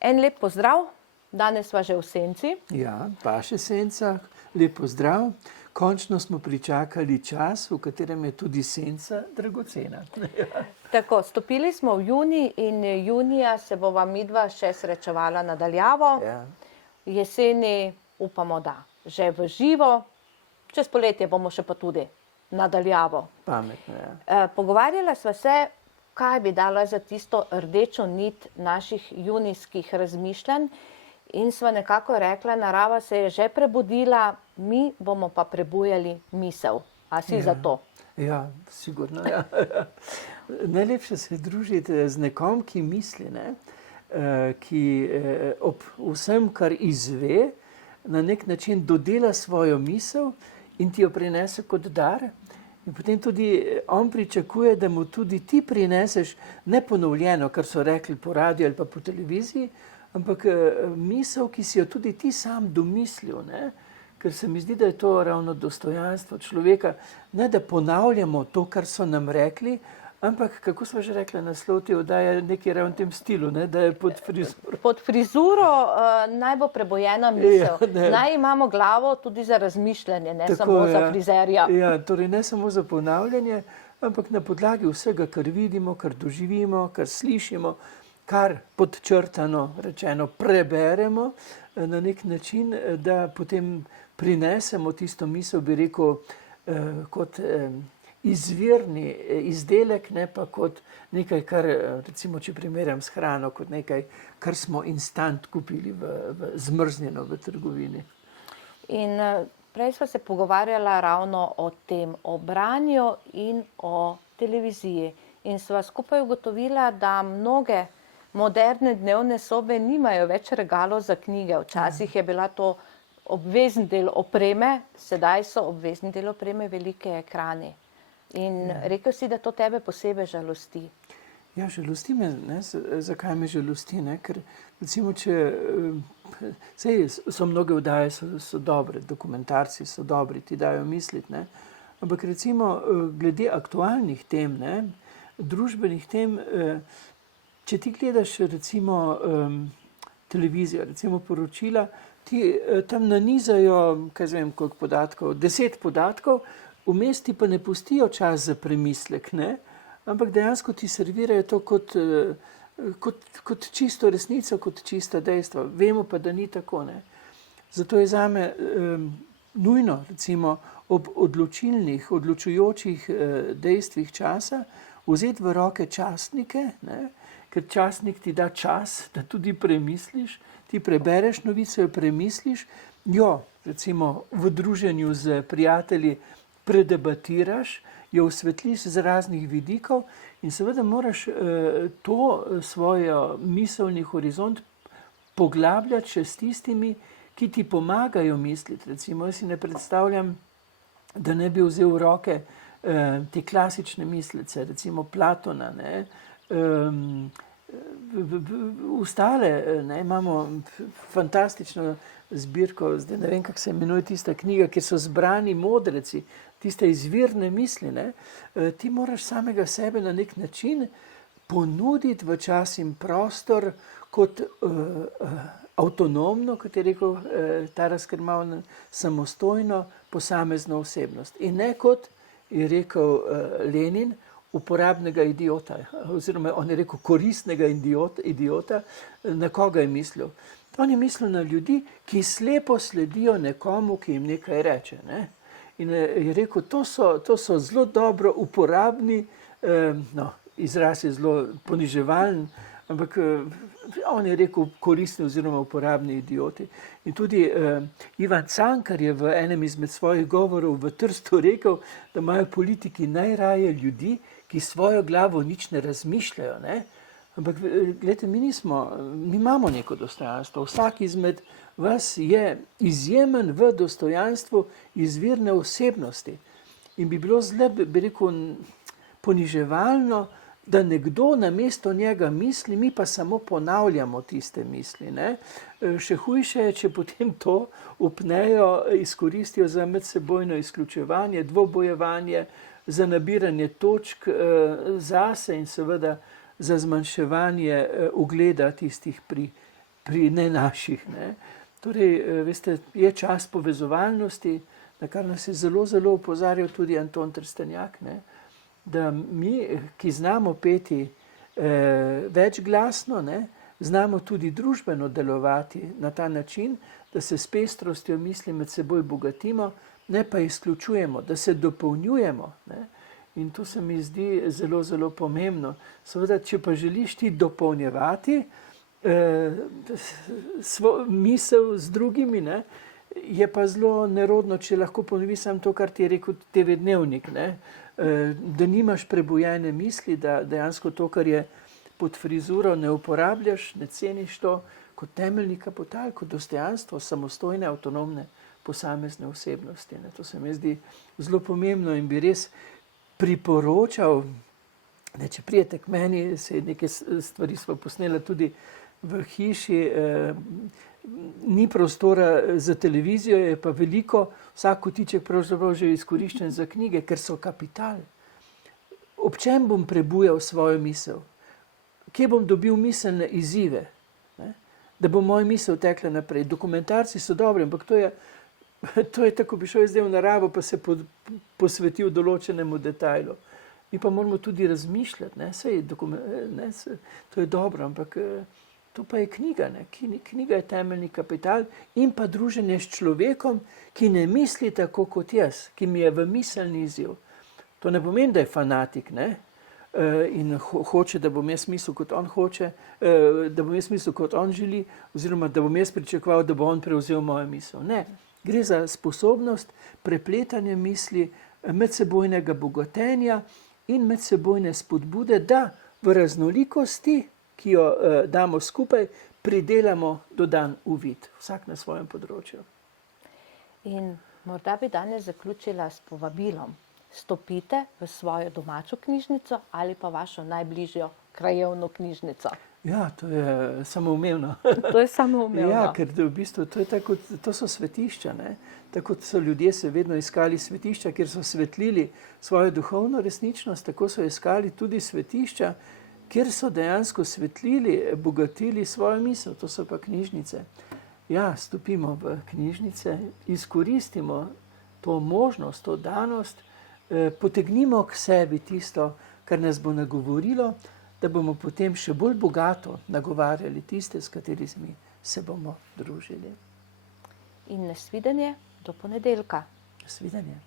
En lep pozdrav, danes sva že v senci. Ja, vaše sencah, lep pozdrav. Končno smo pričakali čas, v katerem je tudi senca dragocena. Tako, stopili smo v junij in junija se bova midva še srečevala nadaljavo. Ja. Jeseni upamo, da že v živo, čez poletje bomo še pa tudi nadaljavo. Pametno, ja. Pogovarjala sva se, kaj bi dala za tisto rdečo nit naših junijskih razmišljanj in sva nekako rekla, narava se je že prebudila, mi bomo pa prebujali misel. A si za to? Ja, sigurno, ja. Najlepše se družiti z nekom, ki misli, ne? Ki ob vsem, kar izve, na nek način dodela svojo misel in ti jo prinese kot dar. In potem tudi on pričakuje, da mu tudi ti prineseš neponovljeno, kar so rekli po radiju ali pa po televiziji, ampak misel, ki si jo tudi ti sam domislil, ne? Ker se mi zdi, da je to ravno dostojanstvo človeka, ne da ponavljamo to, kar so nam rekli, ampak, kako smo že rekli, naslov te oddaje nekaj ravno v tem stilu, ne? Da je pod frizuro. Pod frizuro naj bo prebojena misel. Ja, naj imamo glavo tudi za razmišljanje, ne Tako, samo za ja. frizerja. Ja, torej ne samo za ponavljanje, ampak na podlagi vsega, kar vidimo, kar doživimo, kar slišimo, kar podčrtano rečeno preberemo na nek način, da potem prinesemo tisto misel, bi rekel, kot izvirni izdelek, ne pa kot nekaj, kar, recimo, če primerjam s hrano, kot nekaj, kar smo instant kupili zmrznjeno v trgovini. In prej sva se pogovarjala ravno o tem, o branju in o televiziji. In sva skupaj ugotovila, da mnoge moderne dnevne sobe nimajo več regalov za knjige. Včasih je bila to obvezen del opreme, sedaj so obvezni del opreme velike ekrani. In rekel si, da to tebe posebej žalosti. Ja, žalosti me, ne? Zakaj me žalosti, ne? Ker recimo, če so mnoge oddaje so dobre, dokumentarci so dobri, ti dajo misliti, ne? Ampak recimo glede aktualnih tem, ne? Družbenih tem, če ti gledaš recimo televizijo, recimo poročila, ti tam nanizajo, kaj vem, koliko podatkov, 10 podatkov, vmes ti pa ne pustijo čas za premislek, ne? Ampak dejansko ti servirajo to kot čisto resnico, kot čisto dejstvo. Vemo pa, da ni tako, ne? Zato je zame nujno, recimo, ob odločujočih dejstvih časa vzeti v roke časnike, ne? Ker časnik ti da čas, da tudi premisliš, ti prebereš novico, jo premisliš, jo recimo v druženju z prijatelji predebatiraš, jo osvetliš z raznih vidikov in seveda moraš to svojo miselni horizont poglabljati še s tistimi, ki ti pomagajo misliti. Recimo, jaz si ne predstavljam, da ne bi vzel v roke te klasične mislice, recimo Platona, ne? Ostale, ne, imamo fantastično zbirko, zdaj ne vem, kako se imenuje tista knjiga, kjer so zbrani modreci, tiste izvirne misli, ne? Ti moraš samega sebe na nek način ponuditi v čas in prostor kot avtonomno, kot je rekel Taras Kermavn, samostojno posamezno osebnost. In ne kot je rekel Lenin, uporabnega idiota, oziroma on je rekel koristnega idiota, na koga je mislil. On je mislil na ljudi, ki slepo sledijo nekomu, ki jim nekaj reče, ne? In je rekel, to so zelo dobro uporabni, no, izraz je zelo poniževalen, ampak on je rekel koristni oziroma uporabni idioti. In tudi Ivan Cankar je v enem izmed svojih govorov v Trstu rekel, da imajo politiki najraje ljudi, ki svojo glavo nič ne razmišljajo, ne? Ampak gledajte, mi imamo neko dostojanstvo. Vsak izmed vas je izjemen v dostojanstvu izvirne osebnosti. In bi bilo zelo, bi rekel, poniževalno, da nekdo namesto njega misli, mi pa samo ponavljamo tiste misli, ne? Še hujše je, če potem to upnejo, izkoristijo za medsebojno izključevanje, dvobojevanje, za nabiranje točk zase in seveda za zmanjševanje ugleda tistih, pri ne naših. Ne. Torej, veste, je čas povezovalnosti, na kar nas je zelo, zelo opozarjal tudi Anton Trstenjak, ne, da mi, ki znamo peti večglasno, ne, znamo tudi družbeno delovati na ta način, da se s pestrostjo misli med seboj bogatimo, ne pa izključujemo, da se dopolnjujemo. Ne. In to se mi zdi zelo, zelo pomembno. Seveda, če pa želiš ti dopolnjevati misel z drugimi, ne, je pa zelo nerodno, če lahko ponovi samo to, kar ti je rekel TV Dnevnik, ne, da nimaš prebujene misli, da dejansko to, kar je pod frizuro, ne uporabljaš, ne ceniš to kot temeljni kapital, kot dostojanstvo samostojne, avtonomne, posamezne osebnosti. Ne. To se mi zdi zelo pomembno in bi res priporočal, da če prijete k meni, se neke stvari smo posneli tudi v hiši, ni prostora za televizijo, je pa veliko, vsak kotiček pravzaprav že izkoriščen za knjige, ker so kapital. Ob čem bom prebujal svojo misel? Kje bom dobil miselne izzive? Ne? Da bo moja misel tekla naprej. Dokumentarci so dobri, ampak to je tako, bi šel zdaj v naravo, pa se posvetil določenemu detajlu. Mi pa moramo tudi razmišljati, to je dobro, ampak to pa je knjiga. Ne? Knjiga je temeljni kapital in pa druženje s človekom, ki ne misli tako kot jaz, ki mi je v miselni izziv. To ne pomeni, da je fanatik, ne? In hoče, da bom jaz mislil, kot on hoče, da bom jaz mislil, kot on želi, oziroma da bom jaz pričakoval, da bo on prevzel mojo misel. Ne, gre za sposobnost prepletanja misli, medsebojnega bogatenja in medsebojne spodbude, da v raznolikosti, ki jo damo skupaj, pridelamo dodan uvid, vsak na svojem področju. In morda bi danes zaključila s povabilom. Stopite v svojo domačo knjižnico ali pa vašo najbližjo krajevno knjižnico. Ja, to je samoumevno. To je samoumevno. Ja, ker v bistvu to so svetišča. Ne? Tako kot so ljudje se vedno iskali svetišča, kjer so svetlili svojo duhovno resničnost, tako so iskali tudi svetišča, kjer so dejansko svetlili, bogatili svojo misel. To so pa knjižnice. Ja, stopimo v knjižnice, izkoristimo to možnost, to danost, potegnimo k sebi tisto, kar nas bo nagovorilo, da bomo potem še bolj bogato nagovarjali tiste, s katerimi se bomo družili. In nasvidenje do ponedeljka. Nasvidenje.